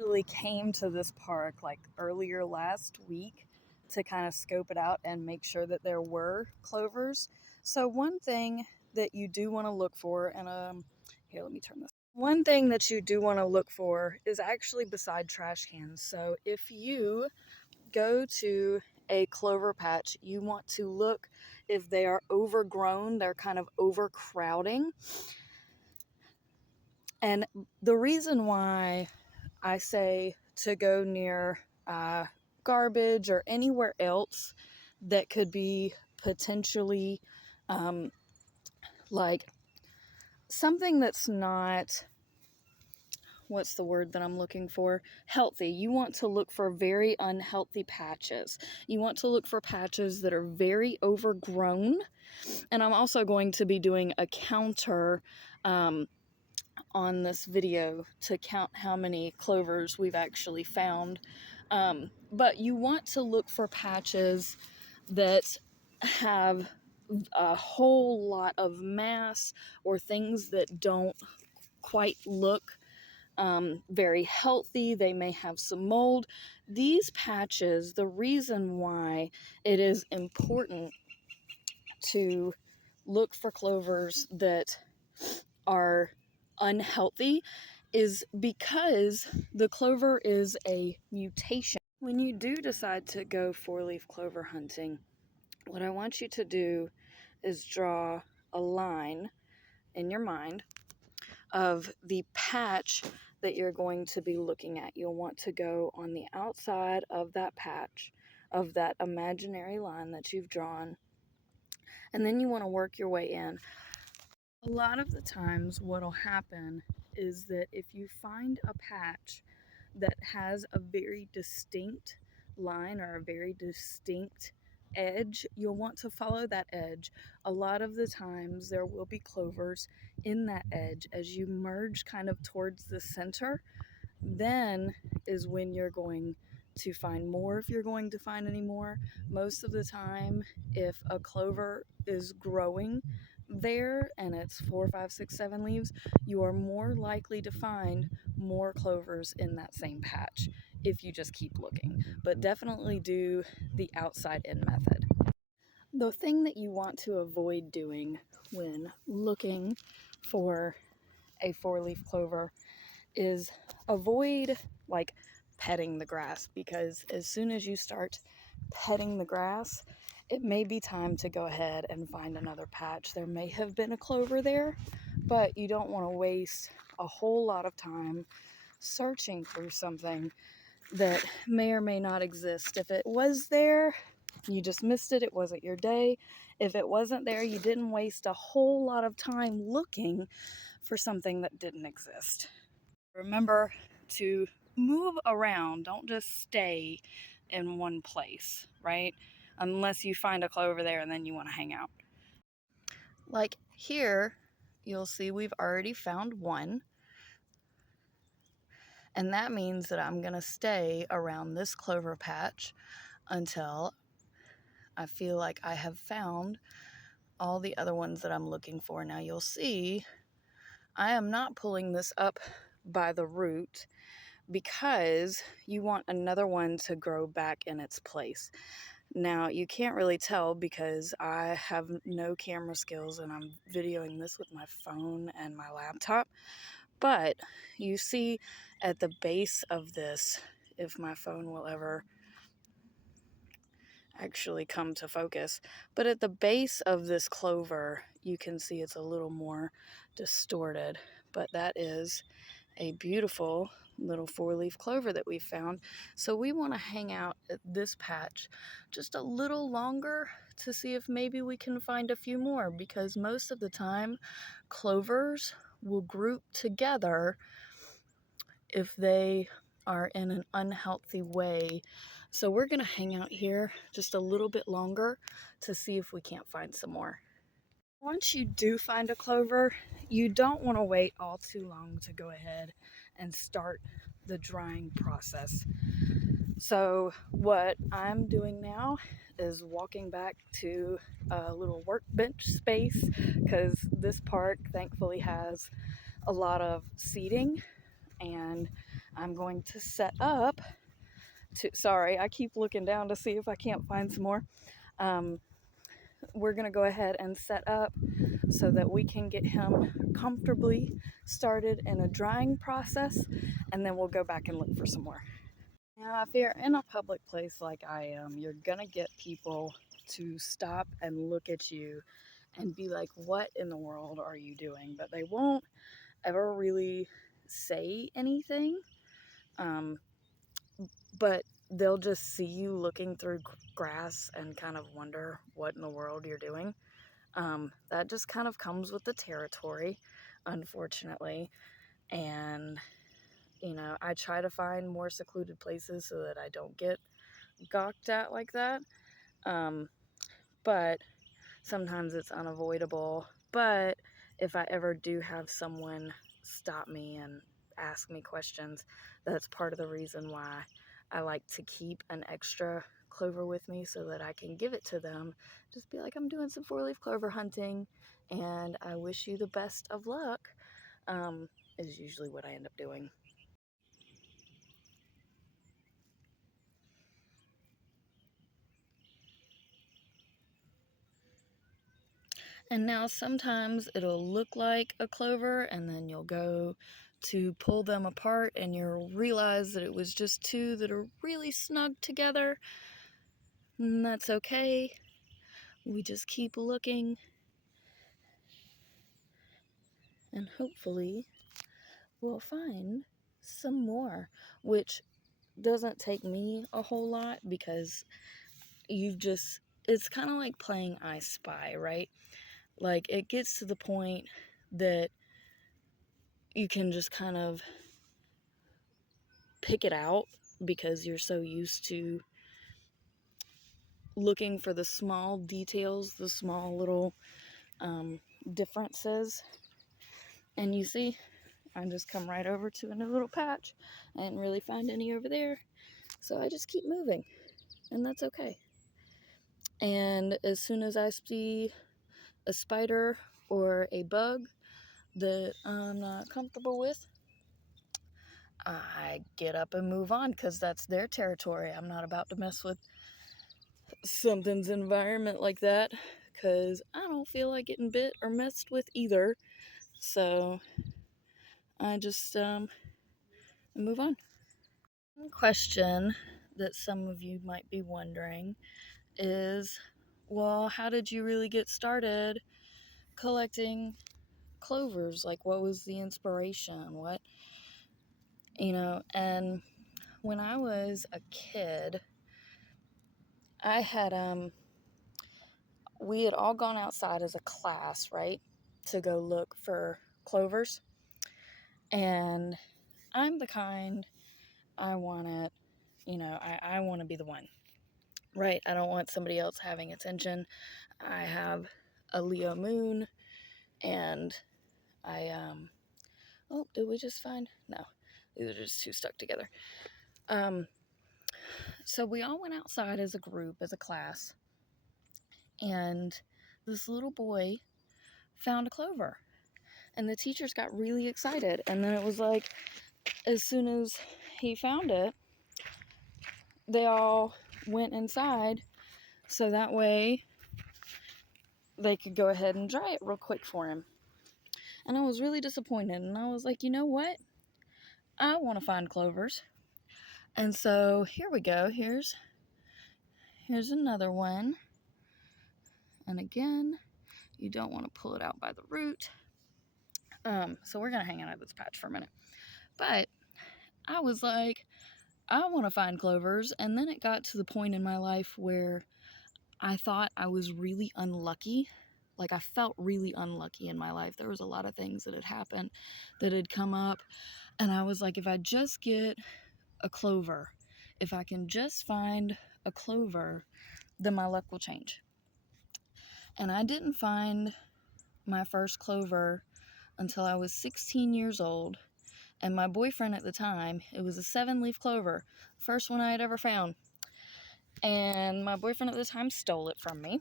Really came to this park like earlier last week to kind of scope it out and make sure that there were clovers. So one thing that you do want to look for, and here, let me turn this. One thing that you do want to look for is actually beside trash cans. So if you go to a clover patch, you want to look if they are overgrown, they're kind of overcrowding. And the reason why I say to go near garbage or anywhere else that could be potentially like something that's not, what's the word that I'm looking for? Healthy. You want to look for very unhealthy patches. You want to look for patches that are very overgrown. And I'm also going to be doing a counter on this video to count how many clovers we've actually found. But you want to look for patches that have a whole lot of mass or things that don't quite look very healthy. They may have some mold. These patches, the reason why it is important to look for clovers that are unhealthy is because the clover is a mutation. When you do decide to go four-leaf clover hunting, what I want you to do is draw a line in your mind of the patch that you're going to be looking at. You'll want to go on the outside of that patch, of that imaginary line that you've drawn, and then you want to work your way in. A lot of the times what'll happen is that if you find a patch that has a very distinct line or a very distinct edge, you'll want to follow that edge. A lot of the times there will be clovers in that edge. As you merge kind of towards the center, then is when you're going to find more, if you're going to find any more. Most of the time, if a clover is growing there and it's 4, 5, 6, 7 leaves, you are more likely to find more clovers in that same patch if you just keep looking. But definitely do the outside in method. The thing that you want to avoid doing when looking for a four-leaf clover is avoid like petting the grass, because as soon as you start petting the grass, it may be time to go ahead and find another patch. There may have been a clover there, but you don't want to waste a whole lot of time searching through something that may or may not exist. If it was there, you just missed it. It wasn't your day. If it wasn't there, you didn't waste a whole lot of time looking for something that didn't exist. Remember to move around. Don't just stay in one place, right? Unless you find a clover there and then you want to hang out. Like here, you'll see we've already found one. And that means that I'm going to stay around this clover patch until I feel like I have found all the other ones that I'm looking for. Now you'll see I am not pulling this up by the root because you want another one to grow back in its place. Now you can't really tell because I have no camera skills and I'm videoing this with my phone and my laptop, but you see at the base of this, if my phone will ever actually come to focus, but at the base of this clover you can see it's a little more distorted, but that is a beautiful little four-leaf clover that we found. So we want to hang out at this patch just a little longer to see if maybe we can find a few more, because most of the time clovers will group together if they are in an unhealthy way. So we're going to hang out here just a little bit longer to see if we can't find some more. Once you do find a clover, you don't want to wait all too long to go ahead and start the drying process. So what I'm doing now is walking back to a little workbench space, because this park thankfully has a lot of seating, and I'm going to set up sorry, I keep looking down to see if I can't find some more. Um, we're going to go ahead and set up so that we can get him comfortably started in a drying process, and then we'll go back and look for some more. Now, if you're in a public place like I am, you're going to get people to stop and look at you and be like, what in the world are you doing? But they won't ever really say anything. But they'll just see you looking through grass and kind of wonder what in the world you're doing. That just kind of comes with the territory, unfortunately. And, I try to find more secluded places so that I don't get gawked at like that. But sometimes it's unavoidable. But if I ever do have someone stop me and ask me questions, that's part of the reason why I like to keep an extra clover with me so that I can give it to them. Just be like, I'm doing some four-leaf clover hunting and I wish you the best of luck, is usually what I end up doing. And now sometimes it'll look like a clover and then you'll go to pull them apart and you'll realize that it was just two that are really snug together. And that's okay. We just keep looking and hopefully we'll find some more, which doesn't take me a whole lot because it's kind of like playing I Spy, right? Like it gets to the point that you can just kind of pick it out because you're so used to looking for the small details, the small little differences. And you see, I just come right over to a new little patch. I didn't really find any over there, so I just keep moving, and that's okay. And as soon as I see a spider or a bug that I'm not comfortable with, I get up and move on because that's their territory. I'm not about to mess with something's environment like that because I don't feel like getting bit or messed with either. So I just move on. One question that some of you might be wondering is, well, how did you really get started collecting clovers? Like, what was the inspiration? And when I was a kid, I had, we had all gone outside as a class, right, to go look for clovers. And I'm the kind, I want it, I want to be the one, right? I don't want somebody else having attention. I have a Leo moon, and oh, did we just find? No, these are just two stuck together. So we all went outside as a group, as a class, and this little boy found a clover. And the teachers got really excited. And then it was like, as soon as he found it, they all went inside so that way they could go ahead and dry it real quick for him. And I was really disappointed. And I was like, you know what? I want to find clovers. And so here we go. Here's another one. And again, you don't want to pull it out by the root. So we're going to hang out at this patch for a minute. But I was like, I want to find clovers. And then it got to the point in my life where I thought I was really unlucky. Like I felt really unlucky in my life. There was a lot of things that had happened that had come up. And I was like, if I just get a clover, if I can just find a clover, then my luck will change. And I didn't find my first clover until I was 16 years old. And my boyfriend at the time, it was a 7-leaf clover, first one I had ever found. And my boyfriend at the time stole it from me.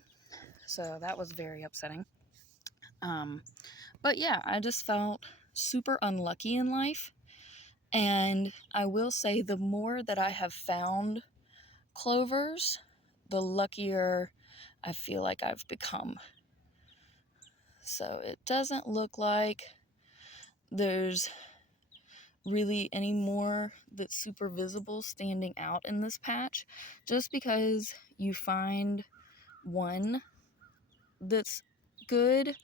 So that was very upsetting. But yeah, I just felt super unlucky in life. And I will say the more that I have found clovers, the luckier I feel like I've become. So it doesn't look like there's really any more that's super visible standing out in this patch. Just because you find one that's good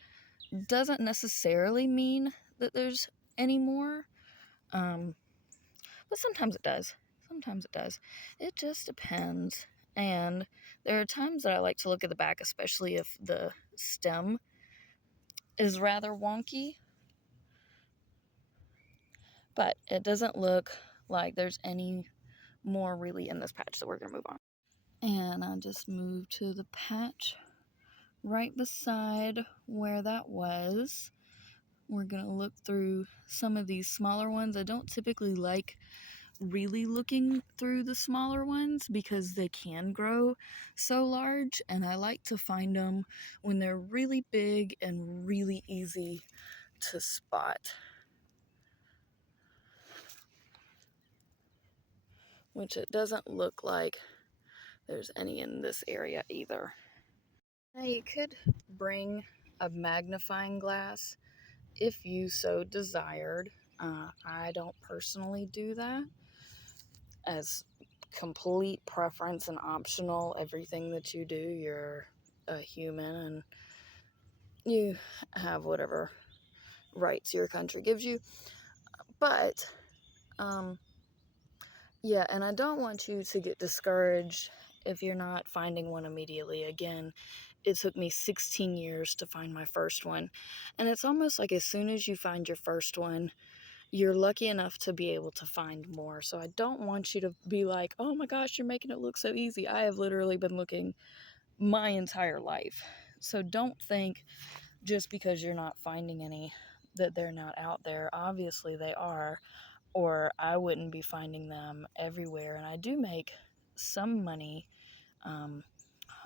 doesn't necessarily mean that there's any more. But sometimes it does. Sometimes it does. It just depends. And there are times that I like to look at the back, especially if the stem is rather wonky. But it doesn't look like there's any more really in this patch, so we're going to move on. And I just moved to the patch right beside where that was. We're going to look through some of these smaller ones. I don't typically like really looking through the smaller ones because they can grow so large, and I like to find them when they're really big and really easy to spot, which it doesn't look like there's any in this area either. Now you could bring a magnifying glass if you so desired. I don't personally do that, as complete preference and optional. Everything that you do, you're a human and you have whatever rights your country gives you. But yeah, and I don't want you to get discouraged if you're not finding one immediately. Again, it took me 16 years to find my first one, and it's almost like as soon as you find your first one, you're lucky enough to be able to find more. So I don't want you to be like, oh my gosh, you're making it look so easy. I have literally been looking my entire life. So don't think just because you're not finding any that they're not out there. Obviously they are, or I wouldn't be finding them everywhere. And I do make some money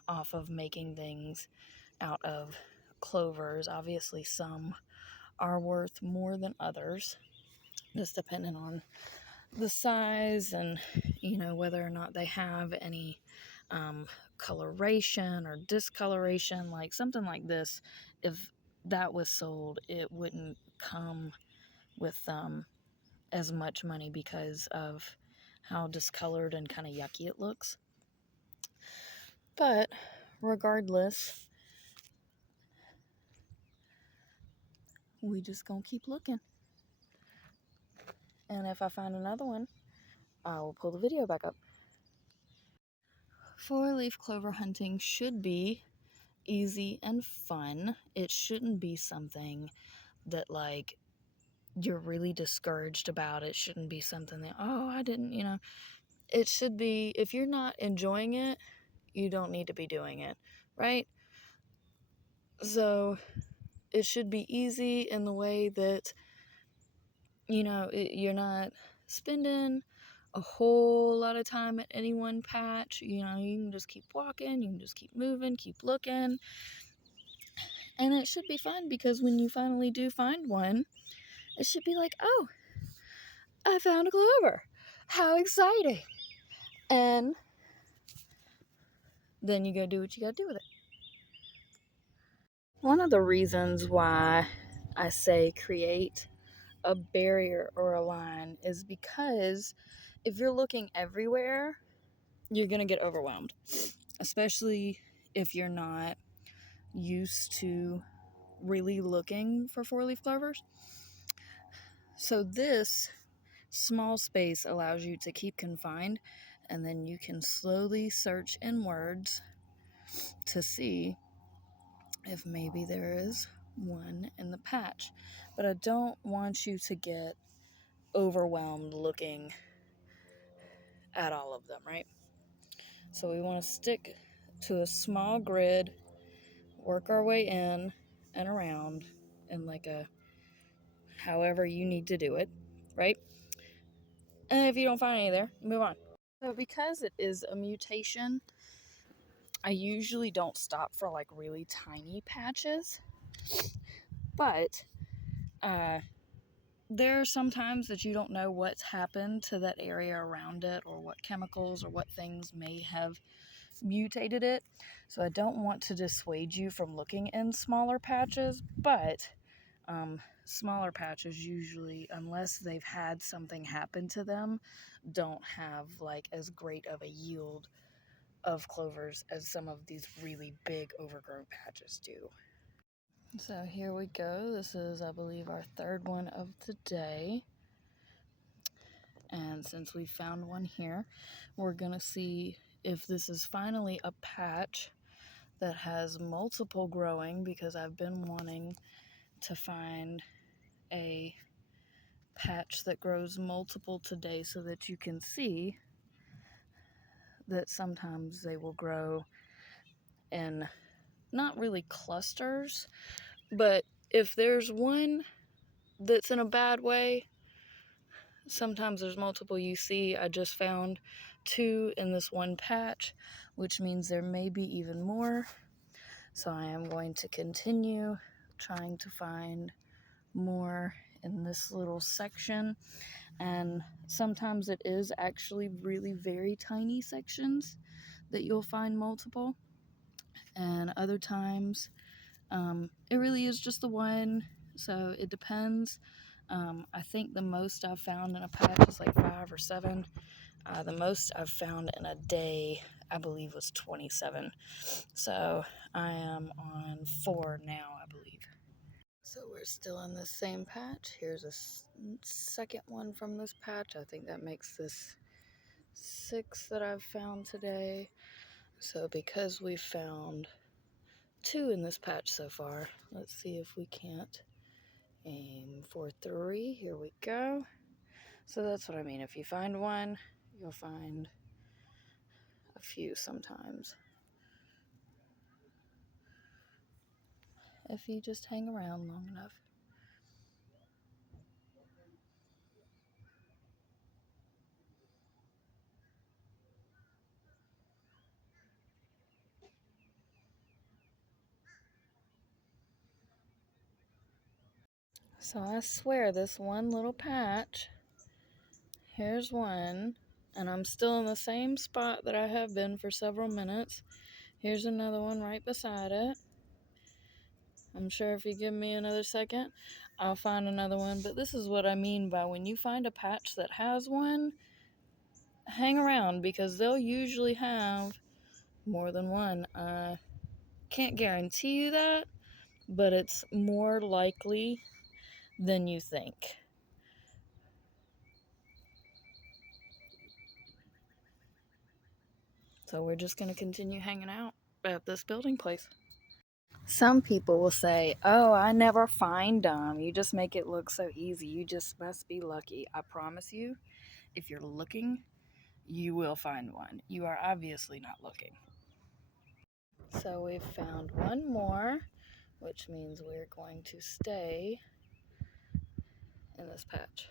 off of making things out of clovers. Obviously some are worth more than others, just depending on the size and, you know, whether or not they have any coloration or discoloration. Like something like this, if that was sold, it wouldn't come with as much money because of how discolored and kind of yucky it looks. But regardless, we just gonna keep looking. And if I find another one, I will pull the video back up. 4-leaf clover hunting should be easy and fun. It shouldn't be something that like you're really discouraged about. It shouldn't be something that, oh, I didn't, you know. It should be, if you're not enjoying it, you don't need to be doing it, right? So it should be easy in the way that, you know, you're not spending a whole lot of time at any one patch. You know, you can just keep walking, you can just keep moving, keep looking. And it should be fun because when you finally do find one, it should be like, oh, I found a clover. How exciting. And then you go do what you gotta do with it. One of the reasons why I say create a barrier or a line is because if you're looking everywhere, you're gonna get overwhelmed, especially if you're not used to really looking for 4-leaf clovers. So this small space allows you to keep confined, and then you can slowly search inwards to see if maybe there is one in the patch. But I don't want you to get overwhelmed looking at all of them, right? So we want to stick to a small grid, work our way in and around in like a however you need to do it, right? And if you don't find any there, move on. So because it is a mutation, I usually don't stop for like really tiny patches, but there are some times that you don't know what's happened to that area around it, or what chemicals or what things may have mutated it. So I don't want to dissuade you from looking in smaller patches, but smaller patches usually, unless they've had something happen to them, don't have like as great of a yield of clovers as some of these really big overgrown patches do. So here we go. This is, I believe, our third one of the day. And since we found one here, we're gonna see if this is finally a patch that has multiple growing, because I've been wanting to find a patch that grows multiple today so that you can see that sometimes they will grow in not really clusters, but if there's one that's in a bad way, sometimes there's multiple. You see, I just found 2 in this one patch, which means there may be even more. So I am going to continue trying to find more in this little section. And sometimes it is actually really very tiny sections that you'll find multiple. And other times, it really is just the one. So it depends. I think the most I've found in a patch is like 5 or 7. The most I've found in a day, I believe, was 27. So I am on 4 now, I believe. So we're still in the same patch. Here's a second one from this patch. I think that makes this 6 that I've found today. So because we found 2 in this patch so far, let's see if we can't aim for 3. Here we go. So that's what I mean. If you find one, you'll find a few sometimes. If you just hang around long enough. So I swear this one little patch, here's one, and I'm still in the same spot that I have been for several minutes. Here's another one right beside it. I'm sure if you give me another second, I'll find another one. But this is what I mean by when you find a patch that has one, hang around, because they'll usually have more than one. I can't guarantee you that, but it's more likely than you think. So we're just going to continue hanging out at this building place. Some people will say, oh, I never find them. You just make it look so easy. You just must be lucky. I promise you, if you're looking, you will find one. You are obviously not looking. So we've found one more, which means we're going to stay in this patch.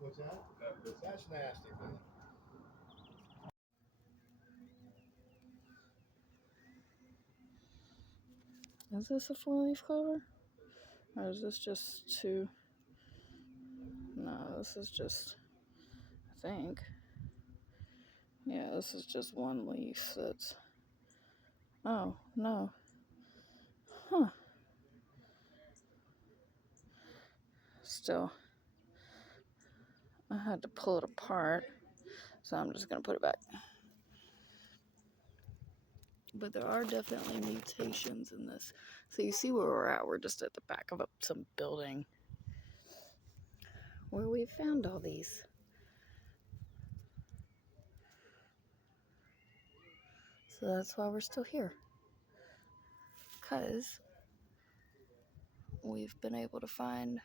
What's that? That's nasty, man. Is this a 4-leaf clover? Or is this just 2? No, this is just, I think. Yeah, this is just 1 leaf. That's, oh, no. Huh. Still, I had to pull it apart, so I'm just going to put it back. But there are definitely mutations in this. So you see where we're at. We're just at the back of some building where we found all these. So that's why we're still here. Because we've been able to find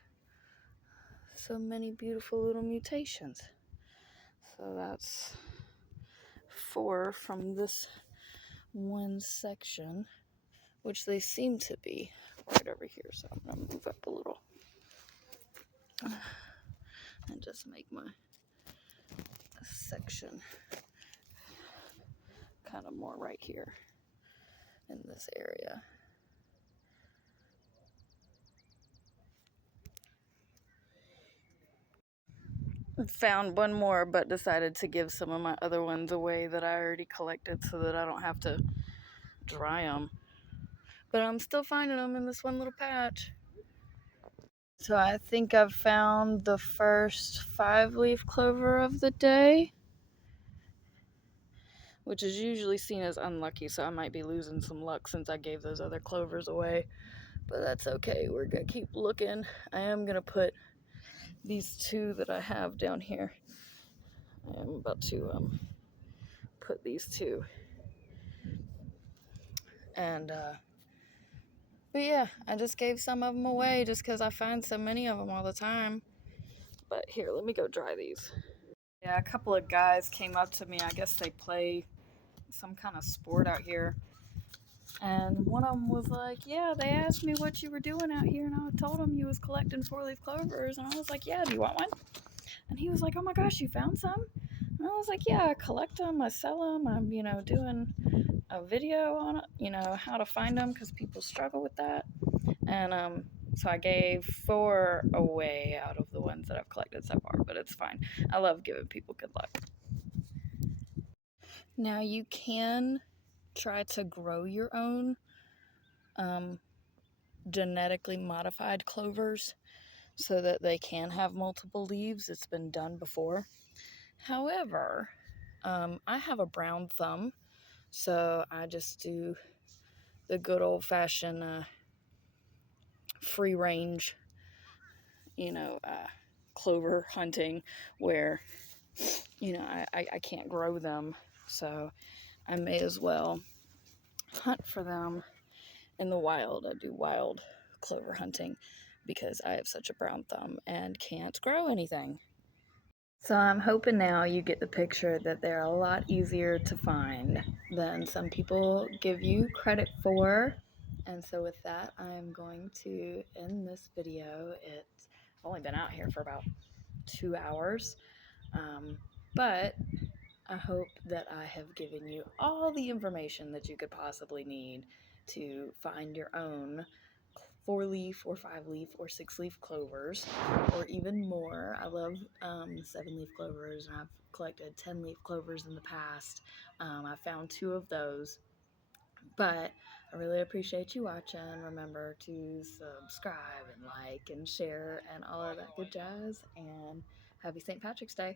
so many beautiful little mutations. So that's 4 from this one section. which they seem to be right over here. So I'm going to move up a little and just make my section kind of more right here in this area. Found one more, but decided to give some of my other ones away that I already collected so that I don't have to dry them. But I'm still finding them in this one little patch. So I think I've found the first 5-leaf clover of the day, which is usually seen as unlucky, so I might be losing some luck since I gave those other clovers away. But that's okay, we're gonna keep looking. I am gonna put these 2 that I have down here. I am about to put these 2. And but yeah, I just gave some of them away just because I find so many of them all the time. But here, let me go dry these. Yeah, a couple of guys came up to me. I guess they play some kind of sport out here. And one of them was like, yeah, they asked me what you were doing out here, and I told them you was collecting 4-leaf clovers. And I was like, yeah, do you want one? And he was like, oh my gosh, you found some? And I was like, yeah, I collect them, I sell them. I'm, doing a video on it, how to find them because people struggle with that. And so I gave 4 away out of the ones that I've collected so far, but it's fine. I love giving people good luck. Now you can try to grow your own genetically modified clovers so that they can have multiple leaves. It's been done before. However, I have a brown thumb, so I just do the good old-fashioned free range, clover hunting where, I can't grow them, so I may as well hunt for them in the wild. I do wild clover hunting because I have such a brown thumb and can't grow anything. So I'm hoping now you get the picture that they're a lot easier to find than some people give you credit for. And so with that, I'm going to end this video. It's only been out here for about 2 hours, but I hope that I have given you all the information that you could possibly need to find your own 4-leaf or 5-leaf or 6-leaf clovers, or even more. I love 7-leaf clovers, and I've collected 10-leaf clovers in the past. I found 2 of those, but I really appreciate you watching. Remember to subscribe and like and share and all of that good jazz, and happy St. Patrick's Day.